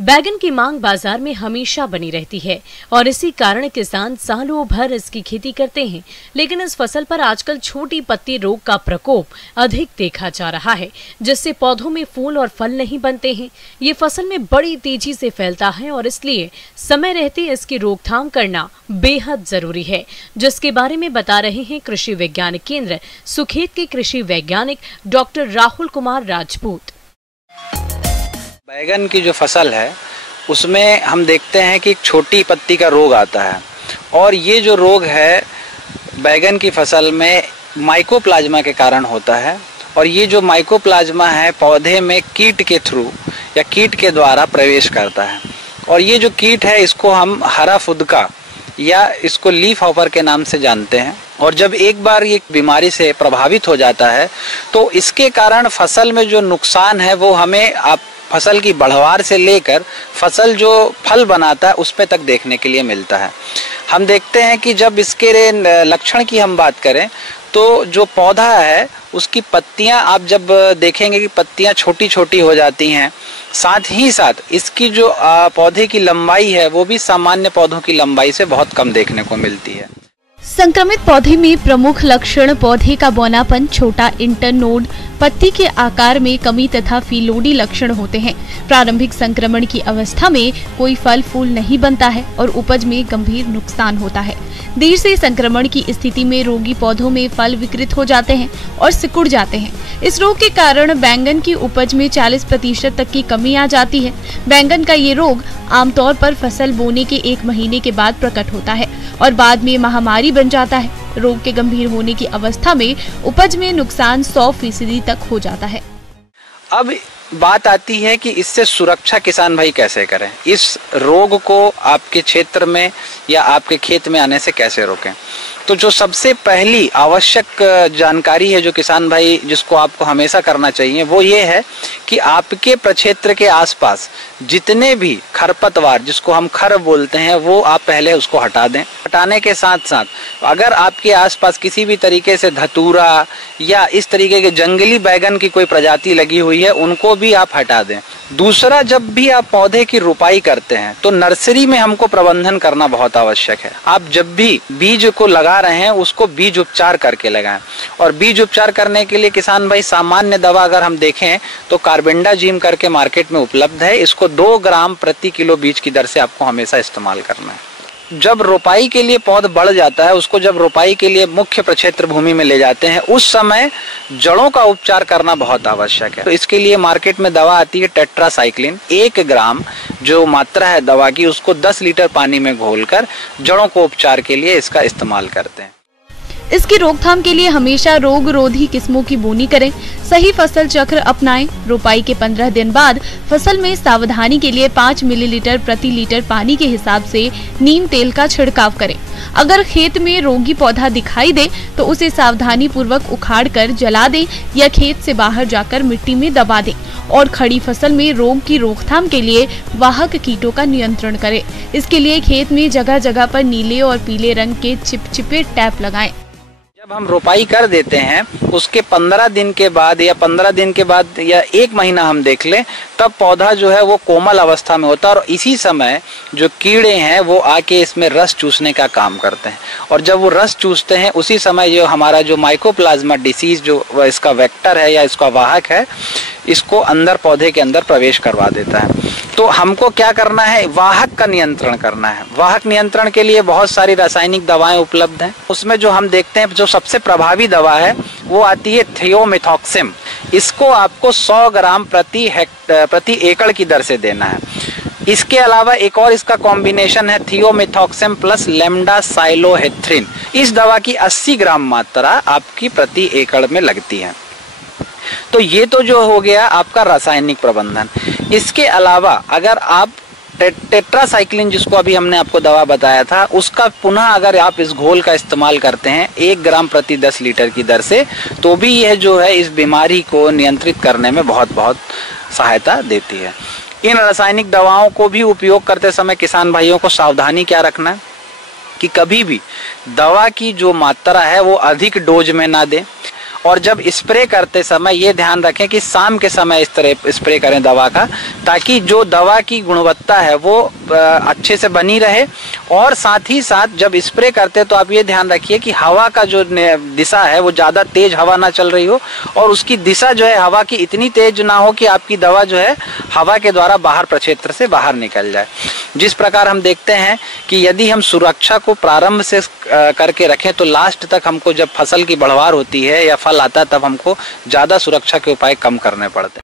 बैगन की मांग बाजार में हमेशा बनी रहती है और इसी कारण किसान सालों भर इसकी खेती करते हैं। लेकिन इस फसल पर आजकल छोटी पत्ती रोग का प्रकोप अधिक देखा जा रहा है, जिससे पौधों में फूल और फल नहीं बनते हैं। ये फसल में बड़ी तेजी से फैलता है और इसलिए समय रहते इसकी रोकथाम करना बेहद जरूरी है, जिसके बारे में बता रहे हैं कृषि विज्ञान केंद्र सुखेत के कृषि वैज्ञानिक डॉक्टर राहुल कुमार राजपूत। बैगन की जो फसल है उसमें हम देखते हैं कि एक छोटी पत्ती का रोग आता है और ये जो रोग है बैगन की फसल में माइकोप्लाज्मा के कारण होता है। और ये जो माइकोप्लाज्मा है पौधे में कीट के थ्रू या कीट के द्वारा प्रवेश करता है और ये जो कीट है इसको हम हरा फुदका या इसको लीफ हॉपर के नाम से जानते हैं। और जब एक बार ये बीमारी से प्रभावित हो जाता है तो इसके कारण फसल में जो नुकसान है वो हमें फसल की बढ़वार से लेकर फसल जो फल बनाता है उस पे तक देखने के लिए मिलता है। हम देखते हैं कि जब इसके लक्षण की हम बात करें तो जो पौधा है उसकी पत्तियां आप जब देखेंगे कि पत्तियां छोटी छोटी हो जाती हैं, साथ ही साथ इसकी जो पौधे की लंबाई है वो भी सामान्य पौधों की लंबाई से बहुत कम देखने को मिलती है। संक्रमित पौधे में प्रमुख लक्षण पौधे का बौनापन, छोटा इंटरनोड, पत्ती के आकार में कमी तथा फीलोडी लक्षण होते हैं। प्रारंभिक संक्रमण की अवस्था में कोई फल फूल नहीं बनता है और उपज में गंभीर नुकसान होता है। देर से संक्रमण की स्थिति में रोगी पौधों में फल विकृत हो जाते हैं और सिकुड़ जाते हैं। इस रोग के कारण बैंगन की उपज में 40% तक की कमी आ जाती है। बैंगन का ये रोग आमतौर पर फसल बोने के 1 महीने के बाद प्रकट होता है और बाद में महामारी बन जाता है। रोग के गंभीर होने की अवस्था में उपज में नुकसान 100% तक हो जाता है। अब बात आती है कि इससे सुरक्षा किसान भाई कैसे करें, इस रोग को आपके क्षेत्र में या आपके खेत में आने से कैसे रोकें। तो जो सबसे पहली आवश्यक जानकारी है जो किसान भाई जिसको आपको हमेशा करना चाहिए वो ये है कि आपके प्रक्षेत्र के आसपास जितने भी खरपतवार जिसको हम खर बोलते हैं वो आप पहले उसको हटा दें। हटाने के साथ साथ अगर आपके आसपास किसी भी तरीके से धतूरा या इस तरीके के जंगली बैगन की कोई प्रजाति लगी हुई है उनको भी आप हटा दें। दूसरा, जब भी आप पौधे की रोपाई करते हैं तो नर्सरी में हमको प्रबंधन करना बहुत आवश्यक है। आप जब भी बीज को लगा रहे हैं उसको बीज उपचार करके लगाएं और बीज उपचार करने के लिए किसान भाई सामान्य दवा अगर हम देखें तो कार्बेंडाजिम करके मार्केट में उपलब्ध है। इसको 2 ग्राम प्रति किलो बीज की दर से आपको हमेशा इस्तेमाल करना है। जब रोपाई के लिए पौध बढ़ जाता है उसको जब रोपाई के लिए मुख्य प्रक्षेत्र भूमि में ले जाते हैं उस समय जड़ों का उपचार करना बहुत आवश्यक है। तो इसके लिए मार्केट में दवा आती है टेट्रासाइक्लिन। 1 ग्राम जो मात्रा है दवा की उसको 10 लीटर पानी में घोलकर जड़ों को उपचार के लिए इसका इस्तेमाल करते हैं। इसकी रोकथाम के लिए हमेशा रोग रोधी किस्मों की बोनी करें, सही फसल चक्र अपनाएं। रोपाई के 15 दिन बाद फसल में सावधानी के लिए 5 मिलीलीटर प्रति लीटर पानी के हिसाब से नीम तेल का छिड़काव करें। अगर खेत में रोगी पौधा दिखाई दे तो उसे सावधानी पूर्वक उखाड़ कर जला दें या खेत से बाहर जाकर मिट्टी में दबा दें। और खड़ी फसल में रोग की रोकथाम के लिए वाहक कीटों का नियंत्रण करें। इसके लिए खेत में जगह जगह पर नीले और पीले रंग के चिपचिपे टैप लगाएं। जब हम रोपाई कर देते हैं उसके 15 दिन के बाद या 15 दिन के बाद या 1 महीना हम देख लें तब पौधा जो है वो कोमल अवस्था में होता है और इसी समय जो कीड़े हैं वो आके इसमें रस चूसने का काम करते हैं और जब वो रस चूसते हैं उसी समय जो हमारा जो माइकोप्लाज्मा डिसीज जो इसका वेक्टर है या इसका वाहक है इसको अंदर पौधे के अंदर प्रवेश करवा देता है। तो हमको क्या करना है, वाहक का नियंत्रण करना है। वाहक नियंत्रण के लिए बहुत सारी रासायनिक दवाएं उपलब्ध हैं। उसमें जो हम देखते हैं जो सबसे प्रभावी दवा है वो आती है थियोमेथॉक्सिम। इसको आपको 100 ग्राम प्रति एकड़ की दर से देना है। इसके अलावा एक और इसका कॉम्बिनेशन है थियोमेथॉक्सिम प्लस लेमडासाइलोहेथ्रिन। इस दवा की 80 ग्राम मात्रा आपकी प्रति एकड़ में लगती है। तो ये तो जो हो गया आपका रासायनिक प्रबंधन। इसके अलावा अगर आप टेट्रासाइक्लिन जिसको अभी हमने आपको दवा बताया था उसका पुनः अगर आप इस घोल का इस्तेमाल करते हैं 1 ग्राम प्रति 10 लीटर की दर से तो भी यह जो है इस बीमारी को नियंत्रित करने में बहुत सहायता देती है। इन रासायनिक दवाओं को भी उपयोग करते समय किसान भाइयों को सावधानी क्या रखना है कि कभी भी दवा की जो मात्रा है वो अधिक डोज में ना दें और जब स्प्रे करते समय ये ध्यान रखें कि शाम के समय इस तरह स्प्रे करें दवा का, ताकि जो दवा की गुणवत्ता है वो अच्छे से बनी रहे। और साथ ही साथ जब स्प्रे करते हैं तो आप ये ध्यान रखिए कि हवा का जो दिशा है वो ज़्यादा तेज हवा ना चल रही हो, और उसकी दिशा जो है हवा की इतनी तेज ना हो कि आपकी दवा जो है हवा के द्वारा बाहर प्रक्षेत्र से बाहर निकल जाए। जिस प्रकार हम देखते हैं कि यदि हम सुरक्षा को प्रारंभ से करके रखें तो लास्ट तक हमको जब फसल की बढ़वार होती है या फल आता है तब हमको ज़्यादा सुरक्षा के उपाय कम करने पड़ते हैं।